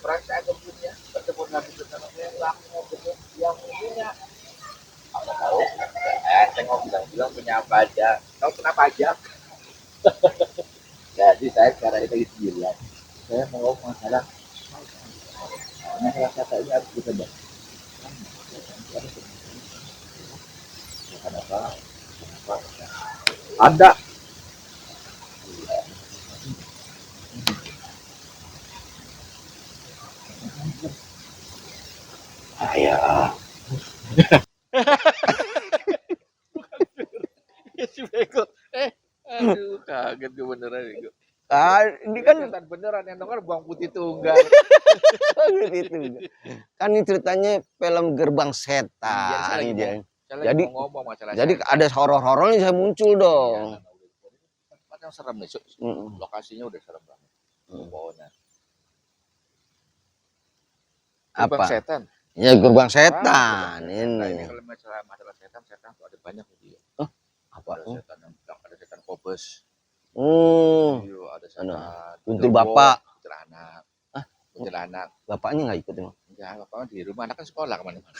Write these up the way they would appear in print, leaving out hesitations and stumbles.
peran saya punya bertemu dengan itu yang punya apa tahu saya ngomong bilang punya apa aja tahu kenapa aja. Jadi saya sekarang itu bilang saya mau masalah kata ini harus kita bahas. Kenapa? Ada ayah si bego aduh kaget gue beneran bego. Ini kan Beneran yang denger Bawang Putih Tunggal. gitu. Kan ini ceritanya film Gerbang Setan. Iya, jadi ngomong masalah jadi ada horor-horornya saya muncul dong. Tempat yang serem nih, lokasinya udah serem banget. Pokoknya. Apa? Setan. Ya Gerbang Setan ini. Kalau masalah setan tuh ada banyak dia. Apa? Ada setan Kobes. Ada setan Kuntil bapak. Kuntil anak. Kuntil anak. Bapaknya nggak ikut emang? Ya, bapaknya di rumah, anak kan sekolah kemana-mana.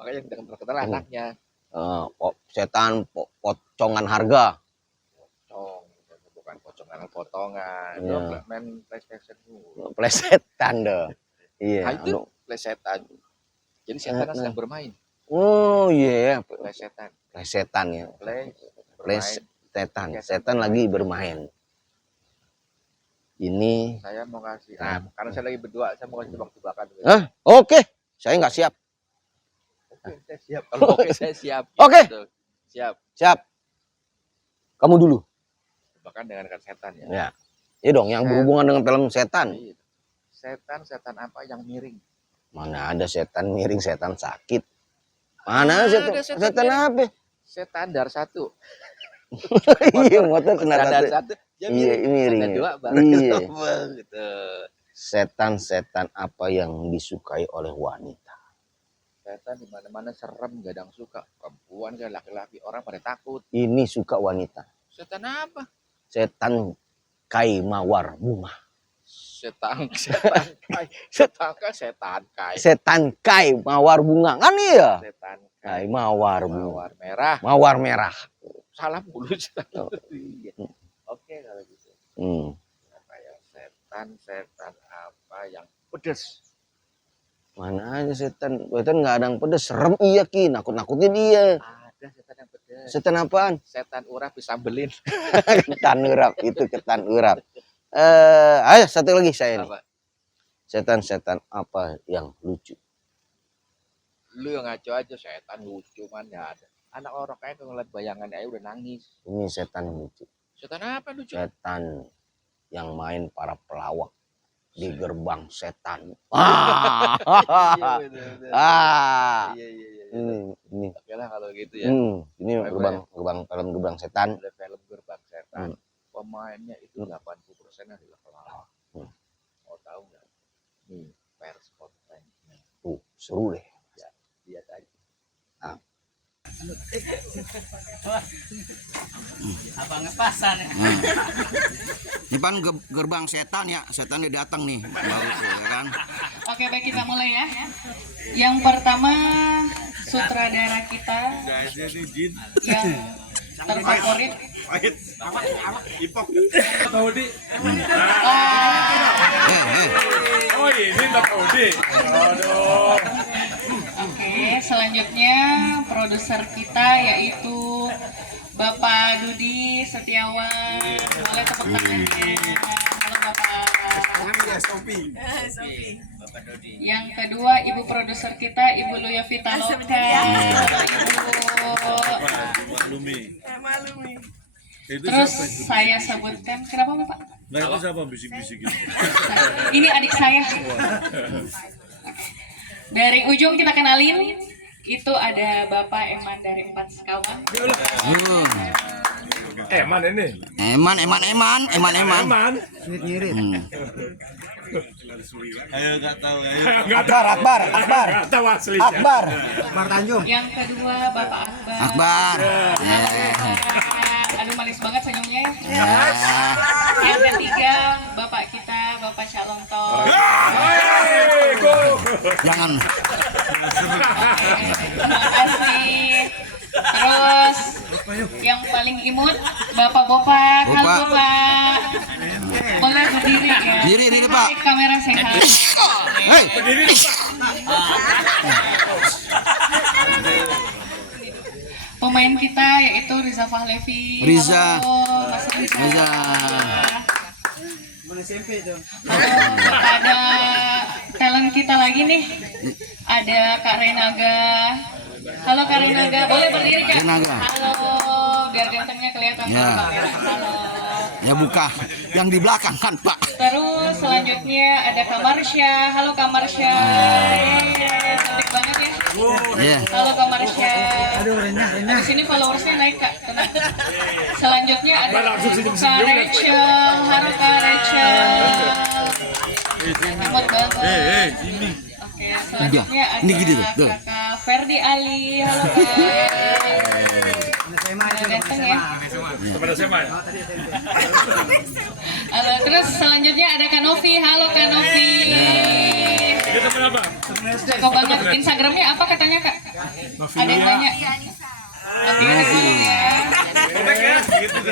Makanya kita kenal anaknya. Setan pocongan harga. Bukan pocongan, potongan. Ya. Main PlayStation dulu. Plesetan dong. Iya. Nah, itu plesetan. Jadi setan kan sedang bermain. Oh iya. Plesetan. Plesetan ya. Plesetan. Setan lagi bermain. Ini saya mau kasih. Karena saya lagi berdua, saya mau kasih tebak-tebakan. Oke. Saya nggak siap. Oke, saya siap. Kalau oke, saya siap. Oke. Gitu. Siap. Kamu dulu. Bahkan dengan setan ya. Ya. Iya dong, yang berhubungan dengan film setan. Setan apa yang miring? Mana ada setan miring, setan sakit. Mana setan apa? Standar satu. Iya, motor standar satu. Iya, miring. Dua baru gitu. Setan apa yang disukai oleh wanita? Setan di mana-mana serem, gak ada yang suka. Perempuan kayak laki-laki, orang pada takut. Ini suka wanita. Setan apa? Setan kai mawar bunga. Setan kai mawar bunga. Kan iya? Setan kai mawar bunga. Mawar merah. Mawar merah. Salah mulu. Oke kalau gitu. Apa ya? Setan apa yang pedes? Mana aja setan nggak ada yang pedes. Serem iya Ki, nakut-nakutin dia. Ada setan yang pedes. Setan apaan? Setan urap disambelin. Ketan urap, itu ketan urap. Ayo satu lagi saya nih. Setan apa yang lucu? Lu yang ngaco aja, setan lucu man ya ada. Anak orang kayak ngeliat bayangan aja udah nangis. Ini setan lucu. Setan apa lucu? Setan yang main para pelawak di gerbang setan. Ini. Oke lah kalau gitu ya. Ini gerbang setan. Ada film gerbang setan. Pemainnya itu 80% adalah pelawak. Mau tahu nggak? Nih pers konten. Seru deh. Ya, lihat aja. Apa ngepasan ya? Ini kan gerbang setan ya, setan udah datang nih, bagus ya kan? Oke baik kita mulai ya. Yang pertama sutradara kita yang terfavorit. Oh ini Audi. Oke selanjutnya produser kita yaitu Bapak Dudi Setiawan. Boleh tepuk tangannya. Halo Bapak. Yang kedua Ibu produser kita Ibu Luya Vitaloka. Maklumi. Terus saya sebutkan kenapa Bapak? Nah itu siapa bisik-bisik gitu? Ini adik saya. Dari ujung kita kenalin, itu ada Bapak Eman dari 4 Sekawan. Eman ini. Eman. Eman. Ngirit. Ayo nggak tahu. Akbar. Nggak tahu aslinya. Akbar Tanjung. Yang kedua Bapak Akbar. Akbar. Aduh maling manis banget senyumnya ya. Yang ketiga, Bapak kita, Bapak Shalonto. Jangan. Terima kasih. Terus yang paling imut, Bapak-bapak, halo Bapak. Boleh berdiri ya. Diri, Pak. Baik, kamera sehat. Hei. Pemain kita yaitu Riza Fahlevi. Riza. Halo, Mas Riza. Riza. Halo, ada talent kita lagi nih. Ada Kak Renaga. Halo Kak Renaga, boleh berdiri Kak? Renaga. Halo, biar gantengnya kelihatan Ya. sama kamera. Halo. Ya buka. Yang di belakang kan, Pak. Terus selanjutnya ada Kak Marsha. Halo Kak Marsha. Cantik banget ya. Iya. Halo Kak Marsha. Di sini followersnya naik Kak. Tenang. Selanjutnya ada Kak Rachel. Halo Kak Rachel. Imut banget. Oke, selanjutnya ada Ini gini tuh. Kakak Ferdi Ali. Halo Kak. Udah ganteng ya. Kepada siapa ya? Halo, terus selanjutnya ada Kak Novi. Halo Kak Novi. Dia teman apa? Kok banget Instagramnya apa katanya Kak? Ada yang tanya. Novi ya.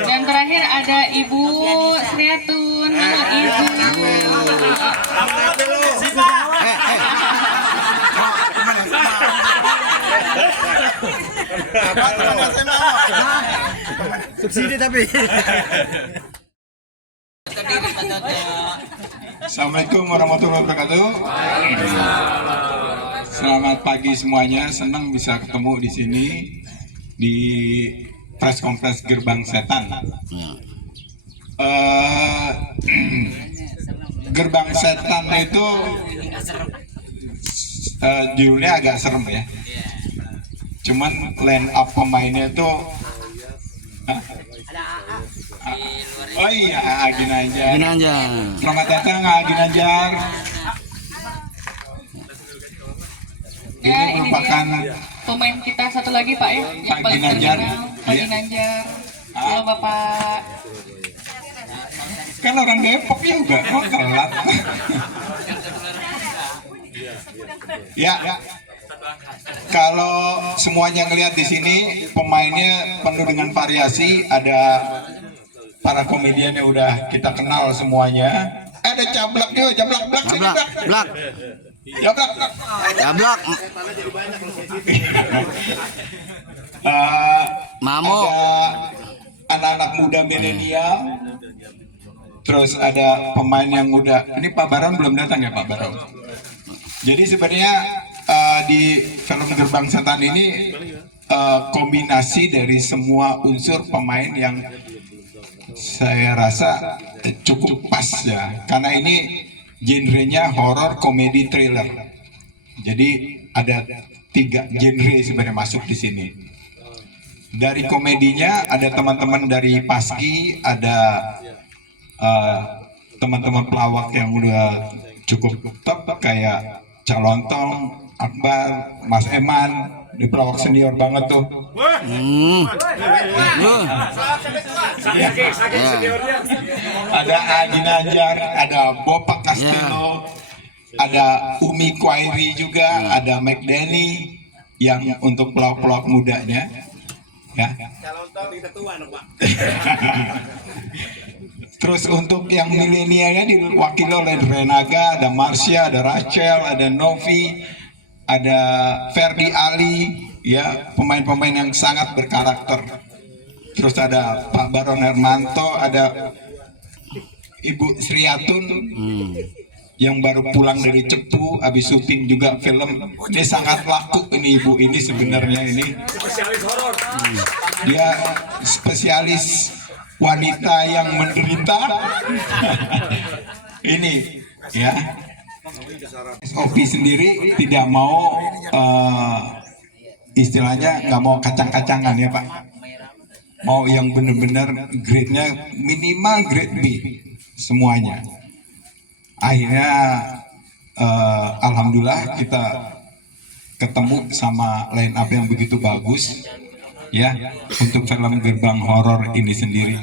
Dan terakhir ada Ibu Sriatun. Halo Ibu. Subsidi tapi. Assalamualaikum warahmatullahi wabarakatuh. Selamat pagi semuanya. Senang bisa ketemu di sini di press conference Gerbang Setan. Gerbang Setan itu judulnya agak serem ya. Cuman line up pemainnya itu oh iya, Ginanjar. Ginanjar. Selamat datang Ginanjar. Ini Ya, ini merupakan dia pemain kita satu lagi Pak ya, yang Pak paling Ginanjar. terkenal, Pak Iya. Ginanjar. Halo Bapak. kan orang Depok juga, kok telat. Ya, kalau semuanya ngelihat di sini pemainnya penuh dengan variasi, ada para komedian yang udah kita kenal semuanya. Ada Cablak juga, Cablak, Blak, blak. Cablak. Cablak. Mamo. Ada anak-anak muda milenial. Terus ada pemain yang muda. Ini Pak Baron belum datang ya Pak Baron? Jadi sebenarnya di film Gerbang Setan ini kombinasi dari semua unsur pemain yang saya rasa cukup pas ya. Karena ini genrenya horor, komedi, thriller. Jadi ada 3 genre sebenarnya masuk di sini. Dari komedinya ada teman-teman dari Paski, ada teman-teman pelawak yang udah cukup top kayak Calontong, Akbar, Mas Eman, di pelawak senior banget tuh. Ada Ginanjar, ada Bopak Castelo, ada Umi Kwairi juga, ada McDanny yang untuk pelawak-pelawak mudanya. Ya. Terus untuk yang milenialnya diwakili oleh Renaga, ada Marsha, ada Rachel, ada Novi, ada Ferdi Ali, ya pemain-pemain yang sangat berkarakter. Terus ada Pak Baron Hermanto, ada Ibu Sriatun yang baru pulang dari Cepu, habis syuting juga film. Dia sangat laku ini ibu ini sebenarnya ini. Dia spesialis wanita yang menderita. Ini ya. Opi sendiri tidak mau istilahnya nggak mau kacang-kacangan ya Pak. Mau yang benar-benar grade-nya minimal grade B semuanya. Akhirnya alhamdulillah kita ketemu sama line up yang begitu bagus. ya untuk film Gerbang Horor ini sendiri.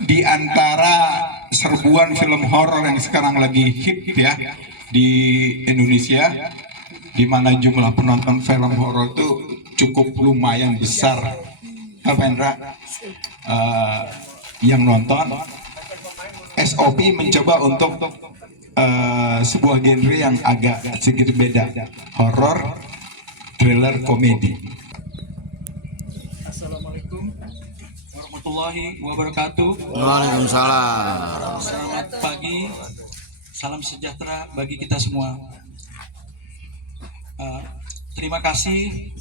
Di antara serbuan film horor yang sekarang lagi hit ya di Indonesia, di mana jumlah penonton film horor itu cukup lumayan besar, Pak Hendra, yang nonton. SOP mencoba untuk sebuah genre yang agak sedikit beda, horor, thriller, komedi. Assalamualaikum warahmatullahi wabarakatuh. Waalaikumsalam. Selamat pagi, salam sejahtera bagi kita semua. Terima kasih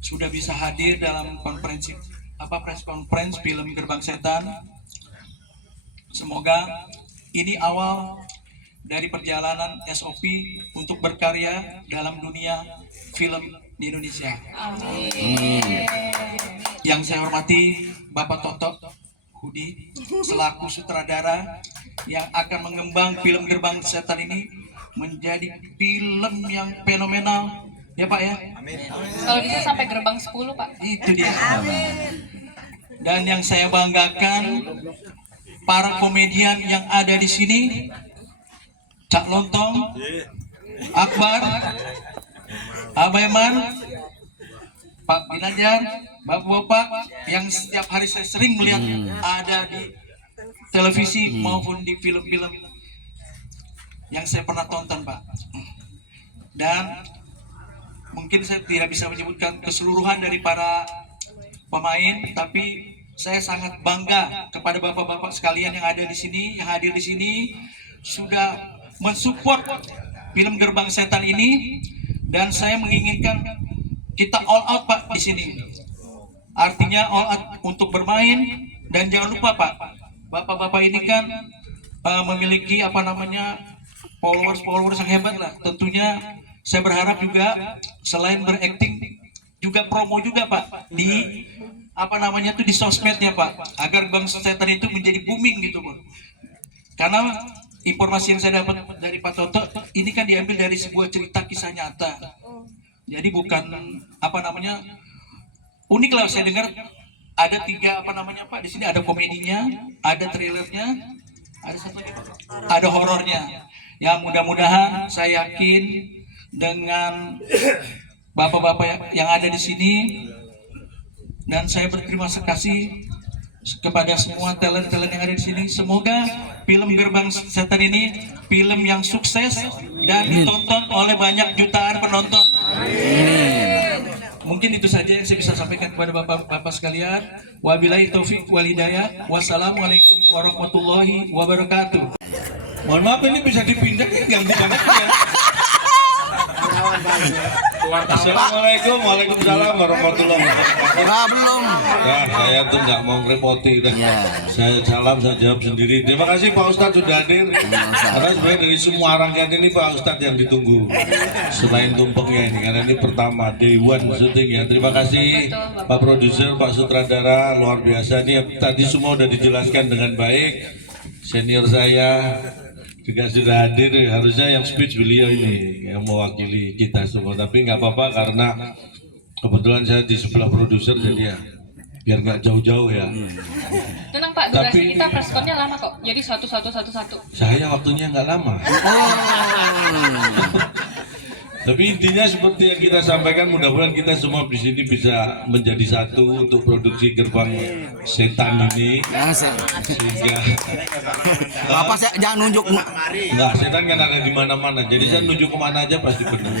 sudah bisa hadir dalam press conference film Gerbang Setan. Semoga ini awal dari perjalanan SOP untuk berkarya dalam dunia film di Indonesia. Yang saya hormati Bapak Toto Hudi selaku sutradara yang akan mengembang film Gerbang Setan ini menjadi film yang fenomenal, ya Pak ya. Kalau bisa sampai gerbang 10 Pak. Itu dia. Dan yang saya banggakan, para komedian yang ada di sini, Cak Lontong, Akbar, Abaiman, Pak Binajar, Bapak-bapak yang setiap hari saya sering melihat ada di televisi maupun di film-film yang saya pernah tonton, Pak. Dan mungkin saya tidak bisa menyebutkan keseluruhan dari para pemain, tapi saya sangat bangga kepada bapak-bapak sekalian yang ada di sini, yang hadir di sini, sudah mensupport film Gerbang Setan ini, dan saya menginginkan kita all out Pak di sini. Artinya all out untuk bermain, dan jangan lupa Pak, bapak-bapak ini kan memiliki followers yang hebat lah. Tentunya saya berharap juga selain berakting juga promo juga Pak di di sosmednya Pak, agar Gerbang Setan itu menjadi booming gitu Pak. Karena informasi yang saya dapat dari Pak Toto ini kan diambil dari sebuah cerita kisah nyata. Jadi bukan unik lah, saya dengar ada 3 Pak di sini, ada komedinya, ada thrillernya, ada satu lagi Pak, ada horornya. Ya mudah-mudahan saya yakin dengan bapak-bapak yang ada di sini, dan saya berterima kasih kepada semua talent-talent yang ada di sini. Semoga film Gerbang Setan ini film yang sukses dan ditonton oleh banyak jutaan penonton. Mungkin itu saja yang saya bisa sampaikan kepada bapak-bapak sekalian. Wabillahi taufik wal hidayah. Wassalamualaikum warahmatullahi wabarakatuh. Mohon maaf, ini bisa dipindah ya, ganti banget ya. Assalamualaikum, waalaikumsalam warahmatullahi wabarakatuh. Belum. Ya, saya tuh nggak mau ngerepoti. Saya salam, saya jawab sendiri. Terima kasih Pak Ustadz sudah hadir. Karena sebenarnya dari semua rangkaian ini Pak Ustadz yang ditunggu. Selain tumpengnya ini, karena ini pertama Day One syuting ya. Terima kasih Pak Produser, Pak Sutradara, luar biasa. Ini tadi semua udah dijelaskan dengan baik. Senior saya juga sudah hadir, harusnya yang speech beliau ini yang mewakili kita semua, tapi nggak apa-apa karena kebetulan saya di sebelah produser, jadi ya biar nggak jauh-jauh ya. Tenang Pak, durasi kita preskonnya lama kok, jadi satu. Saya waktunya nggak lama. Tapi intinya seperti yang kita sampaikan, mudah-mudahan kita semua di sini bisa menjadi satu untuk produksi Gerbang Setan ini. Sehingga Bapak saya jangan nunjuk. enggak, setan kan ada di mana-mana. Jadi saya nunjuk kemana aja pasti benar.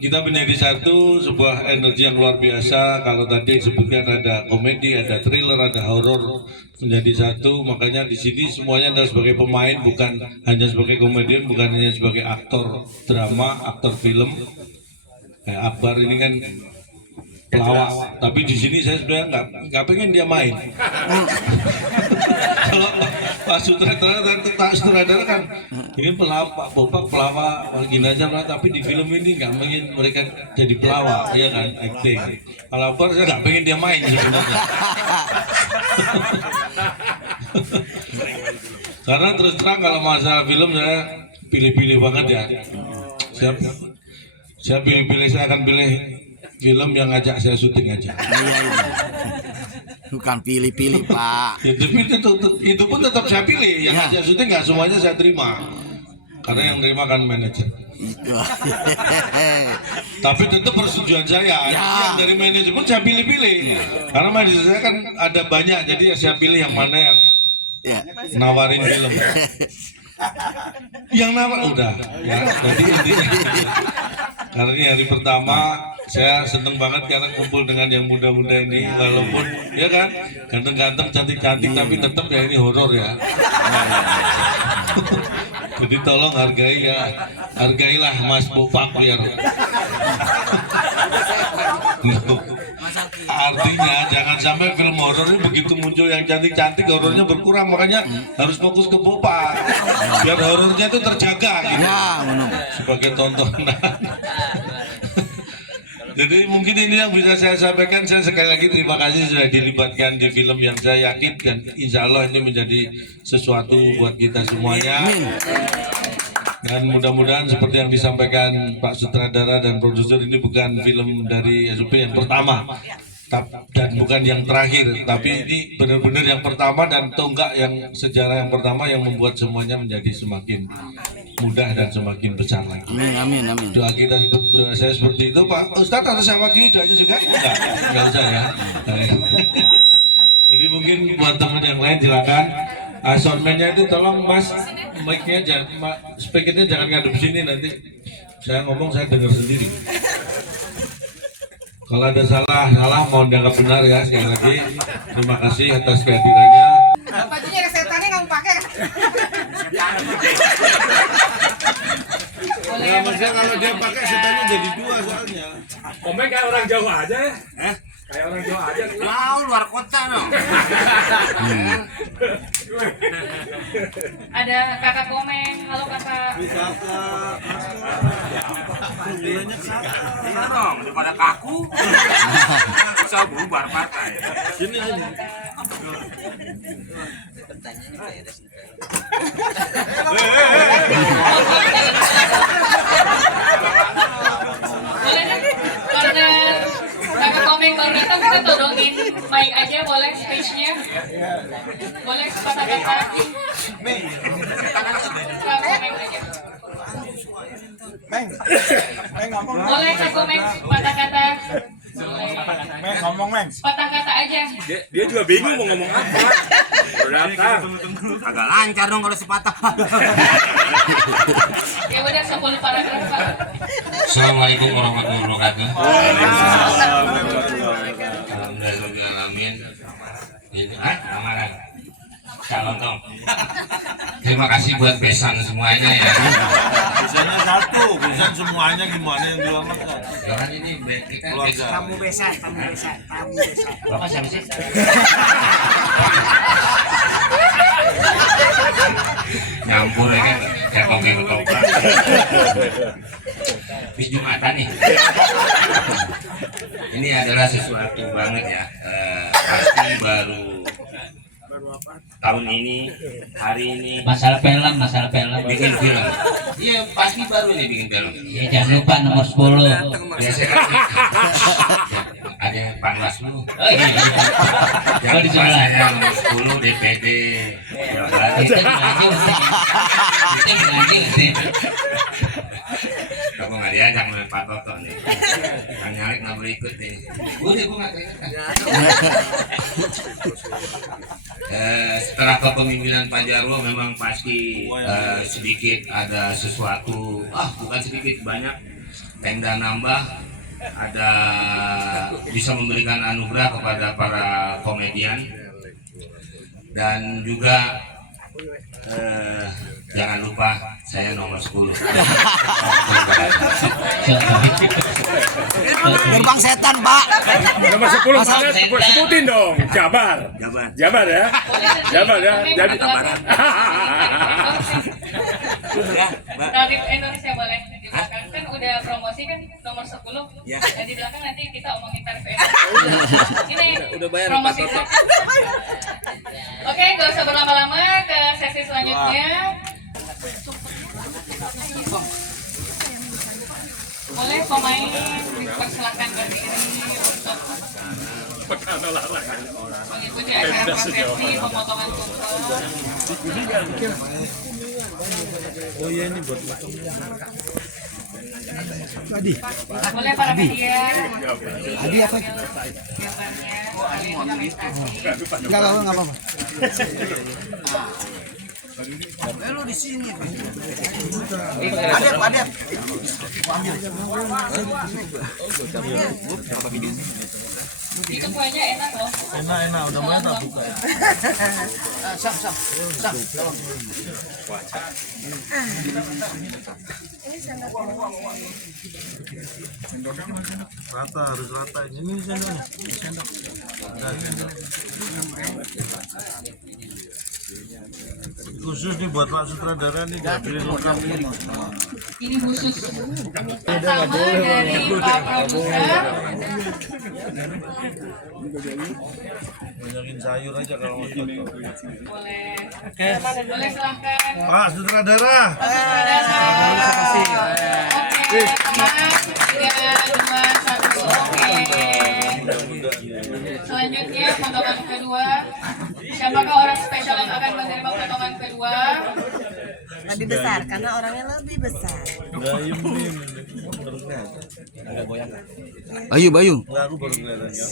Kita menjadi satu, sebuah energi yang luar biasa. Kalau tadi disebutkan ada komedi, ada thriller, ada horor, menjadi satu. Makanya di sini semuanya adalah sebagai pemain, bukan hanya sebagai komedian, bukan hanya sebagai aktor drama, aktor film. Kayak Akbar ini kan pelawak, tapi di sini saya sebenarnya nggak pengen dia main. Kalau Pak Sutradara kan ini pelawak, Pak Bopak pelawak, Gina Jamlah, tapi di film ini nggak pengen mereka jadi pelawak, ya kan, acting. Kalau Akbar saya nggak pengen dia main sebenarnya. Karena terus terang kalau masalah film saya pilih-pilih banget ya. Saya pilih-pilih, saya akan pilih film yang ngajak saya syuting aja. Bukan pilih-pilih, Pak. Ya, tapi itu pun tetap saya pilih. Yang ngajak syuting nggak semuanya saya terima. Karena yang terima kan manajer. Tapi tetap persetujuan saya. Yang dari manajer pun saya pilih-pilih. Karena manajer saya kan ada banyak, jadi ya saya pilih yang mana yang nawarin film. Yang nawar udah ya. Jadi intinya karena ini hari pertama saya seneng banget karena kumpul dengan yang muda-muda ini, walaupun ya kan ganteng-ganteng, cantik-cantik, tapi tetap ya ini horor ya. Jadi tolong hargailah Mas Bopak biar. Artinya jangan sampai film horor ini begitu muncul yang cantik-cantik horornya berkurang, makanya harus fokus ke Bopak biar horornya itu terjaga gitu. Sebagai tontonan. Jadi mungkin ini yang bisa saya sampaikan. Saya sekali lagi terima kasih sudah dilibatkan di film yang saya yakin dan insya Allah ini menjadi sesuatu buat kita semuanya. Dan mudah-mudahan seperti yang disampaikan Pak Sutradara dan produser, ini bukan film dari SUP yang pertama dan bukan yang terakhir, tapi ini benar-benar yang pertama dan tonggak yang sejarah yang pertama yang membuat semuanya menjadi semakin mudah dan semakin besar lagi. Amin. Doa saya seperti itu, Pak Ustadz. Harus saya wakili doanya juga? Enggak usah ya. Jadi mungkin buat teman yang lain silakan. Soundman-nya itu tolong Mas, mic-nya speaker-nya jangan ngadep sini, nanti saya ngomong saya dengar sendiri. Kalau ada salah mohon dianggap benar ya. Sekali lagi terima kasih atas kehadirannya. Bajunya ada setannya nggak mau pakai. Ya, maksudnya kalau dia pakai setannya jadi dua soalnya. Komeng kayak orang Jawa aja ya? Kayak orang Jawa aja. Mau luar kota dong. Ada kakak Komeng. Halo kakak. Iya dong, daripada kaku. Bisa bubar partai. Sini. Boleh kan? Karena kakak Komeng baru datang, kita todongin mic aja, boleh stage-nya? Boleh kata-kata? Kakak Komeng aja. Boleh Kak Komeng kata-kata? Ngomong, Patah kata aja. Dia juga bingung mau ngomong apa. Datang. Agak lancar dong kalau sepatah. Ya udah 10 paragraf Pak. Assalamualaikum warahmatullahi wabarakatuh. Alhamdulillahirobbilalamin. Ini amaran. Shalom dong. Terima kasih buat besan semuanya ya. Besannya satu, besan semuanya gimana yang dilakukan? Jangan ini kita Tamu besan. Bapak siapa sih? Nyampur ya kan, kayak toge ketoprak. Bis Jumatan nih. Ini adalah sesuatu banget ya. Pasti baru tahun ini, hari ini. Masalah film Bikin film. Iya, pasti baru nih bikin film. ya, jangan lupa nomor 10. Biasanya ada yang panwas lu. Oh iya. Jangan dipasangnya nomor 10 DPD. Itu penting. Kamu nggak diajak oleh Pak Toto nih. Kang Nyalek nggak boleh ikut nih. Udah gue nggak ikut. Setelah kepemimpinan Pak Jarwo memang pasti sedikit ada sesuatu. Bukan sedikit, banyak. Tenda nambah. Ada bisa memberikan anugerah kepada para komedian dan juga jangan lupa saya nomor 10. Gerbang setan, Pak. Nomor 10 mana? Sebutin dong. Jabar ya. Jabar ya. Jadi Radif Indonesia boleh di belakang, kan udah promosi kan nomor 10 ya. Dan di belakang nanti kita omongin tarif ini udah bayar promosi. Oke, gak usah berlama-lama, ke sesi selanjutnya. Boleh pemain dipersilakan berdiri untuk mengikuti acara prosesi pemotongan tumpeng. Oh iya, ini buat Boleh para media. Adi apa? Enggak apa-apa. Lu di sini. Adep. Itu kuahnya enak loh. enak, udah mantap buka. Rata, harus rata. Ini sendoknya. Khusus nih buat Pak Sutradara nih, nggak beli lokal ini. Ini khusus pertama dari Pak Produser. Banyakin sayur aja kalau mau coba. Boleh. Boleh silahkan. Pak Sutradara. Oke, aman. 3, 2, 1. Oke. Selanjutnya potongan kedua. Siapakah orang spesial yang akan menerima potongan kedua? Lebih besar karena orangnya lebih besar. Bayu. Enggak, aku baru kelihatan ya.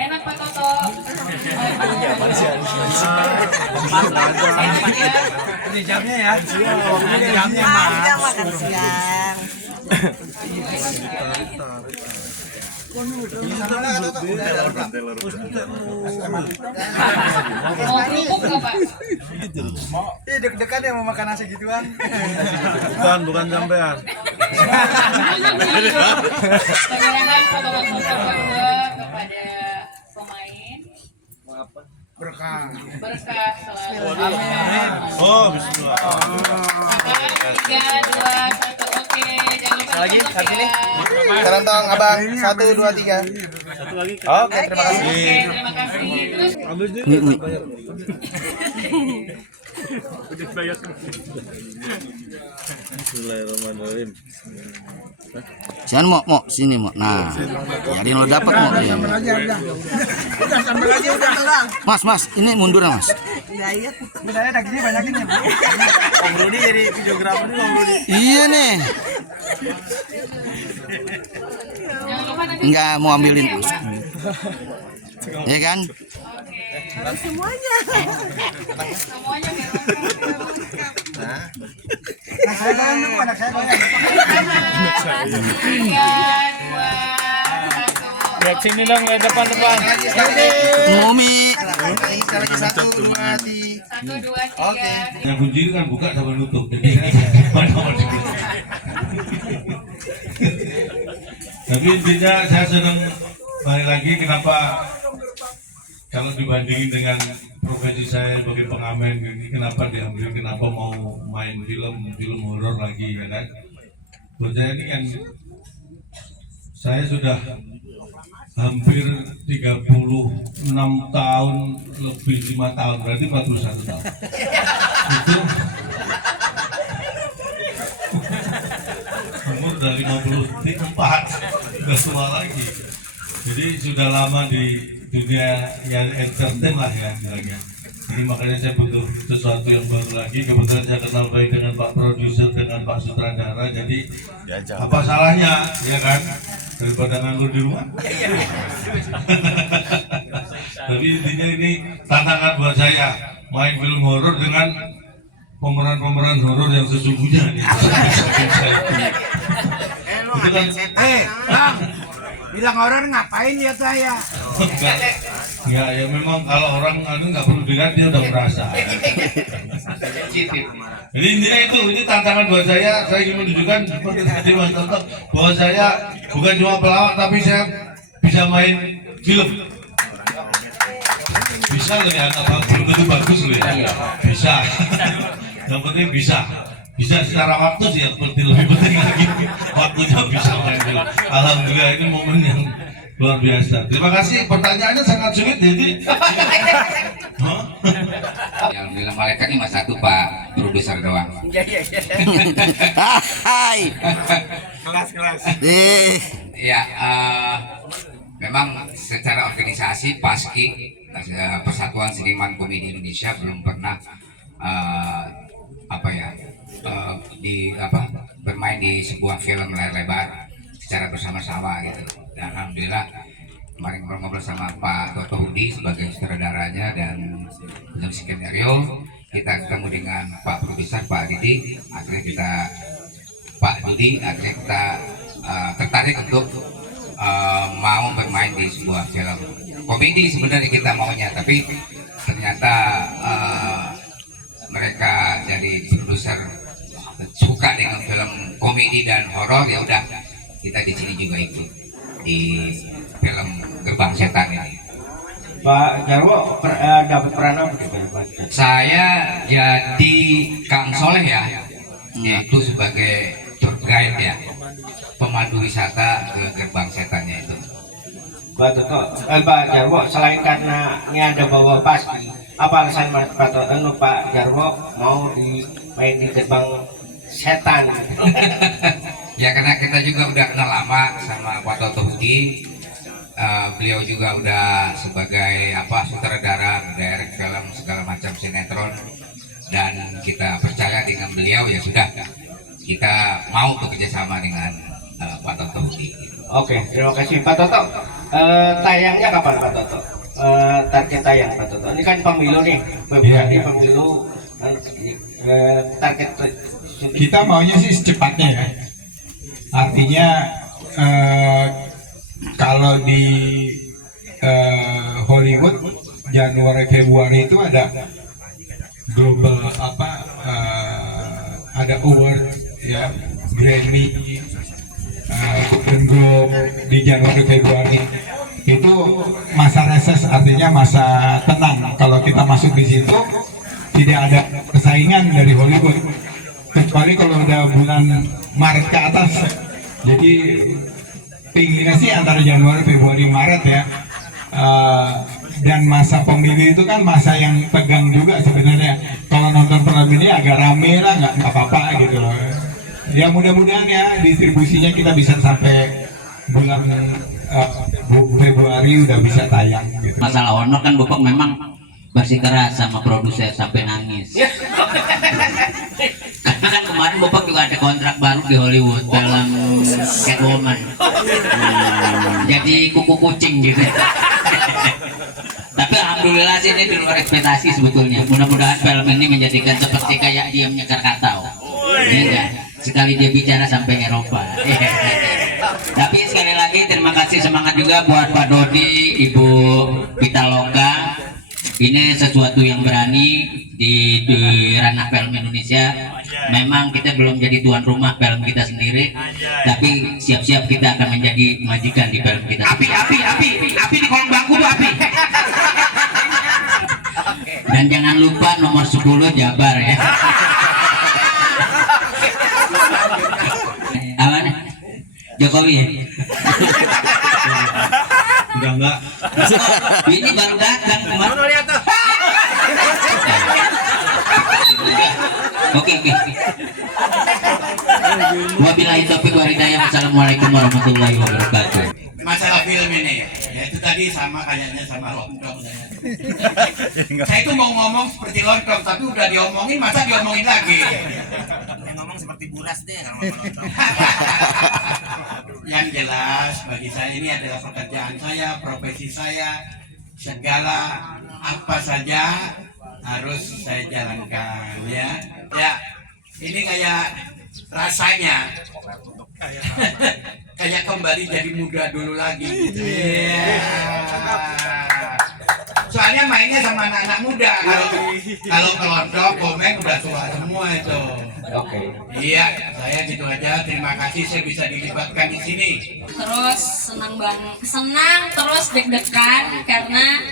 Enak Pak Toto. Ini jamnya ya. Ini jamnya kita makan siang. Mau kerupuk nggak Pak? Deg-degan ya mau makan nasi gituan. Bukan sampean. Penyerahan potongan tumpeng kedua kepada pemain. Berkah. Berkah selalu. Oh, bismillah. 3, 2, 1. Oke, jangan lupa Lagi, satu ini. Sekarang tolong abang 1, 2, 3. Oke, terima kasih. Oke, terima kasih. Terus Bismillahirrahmanirrahim. Jangan mau sini mau. Nah, jadi lo dapat mau. Ya. Mas, ini mundur Mas. Diet. Bedanya dagingnya banyakin ya. Om Rudi jadi videografer dulu Om Rudi. Iya nih. jangan lupa nanti. Enggak mau ambilin. Ya kan? Semuanya. Semuanya biar lengkap. Anak saya goyang dulu, anak saya goyang. 3, 2, 1. Lihat sini dong, ke depan. Mumi. Sekali lagi 1, 2, 3. 1, 2, 3. Yang kunci kan buka sama nutup. Jadi tapi intinya saya senang balik lagi kenapa kalau dibandingin dengan profesi saya sebagai pengamen ini, kenapa diambil, kenapa mau main film horor lagi ya kan? Buat saya ini kan saya sudah hampir 36 tahun lebih 5 tahun, berarti 41 tahun. Itu umur udah 54, udah tua lagi. Jadi sudah lama di dunia yang entertain lah ya bilangnya. Jadi makanya saya butuh sesuatu yang baru lagi. Kebetulan saya kenal baik dengan Pak Produser, dengan Pak Sutradara. Jadi apa salahnya ya kan daripada nganggur di rumah. Tapi intinya ini tantangan buat saya main film horor dengan pemeran-pemeran horor yang sesungguhnya nih. Itu kan Bang, bilang orang ngapain ya saya? ya memang kalau orang nggak perlu dilihat dia udah merasa. Jadi intinya ini tantangan buat saya ingin menunjukkan seperti tadi Mas Toto bahwa saya bukan cuma pelawak tapi saya bisa main film. Bisa loh ya, belum tentu bagus loh ya. Bisa. Yang penting bisa secara waktu sih yang lebih penting lagi waktunya bisa main film. Alhamdulillah ini momen yang luar biasa. Terima kasih, pertanyaannya sangat sulit jadi Alhamdulillah malaikat ini mas satu Pak produser doang. Hai. Kelas. Ya, memang secara organisasi PASKI Persatuan Seniman Komedi Indonesia belum pernah bermain di sebuah film layar lebar secara bersama-sama gitu. Dan alhamdulillah kemarin ngobrol sama Pak Toto Budi sebagai sutradaranya dan film skenario, kita ketemu dengan Pak produser Pak Didi, akhirnya kita tertarik untuk mau bermain di sebuah film komedi. Sebenarnya kita maunya, tapi ternyata mereka jadi produser suka dengan film komedi dan horor, ya udah kita di sini juga ikut di film Gerbang Setan ini. Pak Jarwo dapat peran apa? Saya jadi Kang Soleh ya, yaitu sebagai tour guide ya, pemandu wisata ke Gerbang Setannya itu. Pak Jarwo, selain karena ini ada bawa PASKI, apa alasan Pak Jarwo mau main di Gerbang Setan? Ya karena kita juga udah kenal lama sama Pak Toto Budi. Beliau juga udah sebagai sutradara, mendirect film segala macam sinetron, dan kita percaya dengan beliau, ya sudah kita mau bekerja sama dengan Pak Toto Budi. Oke, terima kasih Pak Toto. Tayangnya kapan Pak Toto? Target tayang Pak Toto. Ini kan pemilu nih, berarti pemilu. Target Kita maunya sih secepatnya ya. Artinya kalau di Hollywood Januari Februari itu ada global ada award ya, Grammy, Golden Globe di Januari Februari. Itu masa reses, artinya masa tenang. Kalau kita masuk di situ tidak ada persaingan dari Hollywood, kecuali kalau udah bulan Maret ke atas. Jadi pinginnya sih antara Januari, Februari, Maret ya. Dan masa pemilu itu kan masa yang tegang juga sebenarnya. Kalau nonton film ini agak rame lah, nggak apa-apa gitu loh. Ya mudah-mudahan ya distribusinya kita bisa sampai bulan Februari udah bisa tayang gitu. Masalah honor kan Bapak memang bersikeras sama produser sampai nangis. Karena kan kemarin Bapak juga ada kontrak baru di Hollywood dalam Catwoman. Jadi kuku kucing gitu. Tapi alhamdulillah sih ini di luar ekspektasi sebetulnya. Mudah-mudahan film ini menjadikan seperti kayak Diamnya Krakatau. Iya, sekali dia bicara sampai Eropa. Tapi sekali lagi terima kasih, semangat juga buat Pak Dodi, Ibu Pitaloka. Ini sesuatu yang berani di ranah film Indonesia. Memang kita belum jadi tuan rumah film kita sendiri, tapi siap-siap kita akan menjadi majikan di film kita. Api di kolong bangku tuh api. Dan jangan lupa nomor 10 Jabar ya. Apa nih? Jokowi ya? Enggak. Ini baru datang kemarin. Oke. Wabillahi taufiq wal hidayah. Wassalamualaikum warahmatullahi wabarakatuh. Masalah film ini ya itu tadi sama kayaknya sama Lontong. Saya itu mau ngomong seperti Lontong, tapi udah diomongin, masa diomongin lagi? Ngomong seperti buras deh. Yang jelas bagi saya ini adalah pekerjaan saya, profesi saya, segala apa saja harus saya jalankan ya. Ini kayak rasanya kayak kembali jadi muda dulu lagi gitu. Soalnya mainnya sama anak-anak muda. Kalau kelondok, komeng udah tua semua itu. Oke. Iya, saya gitu aja. Terima kasih saya bisa dilibatkan di sini. Terus senang banget, senang terus deg-degan karena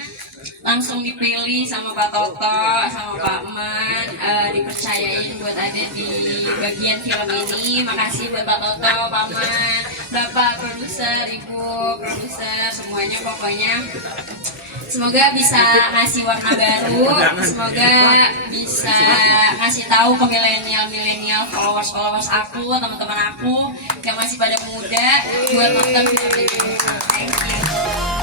langsung dipilih sama Pak Toto, sama Pak Man, dipercayain buat ada di bagian film ini. Makasih buat Pak Toto, Pak Man, Bapak produser, Ibu produser, semuanya pokoknya. Semoga bisa ngasih warna baru, semoga bisa ngasih tahu ke milenial followers aku, teman-teman aku yang masih pada muda buat nonton film ini. Thank you.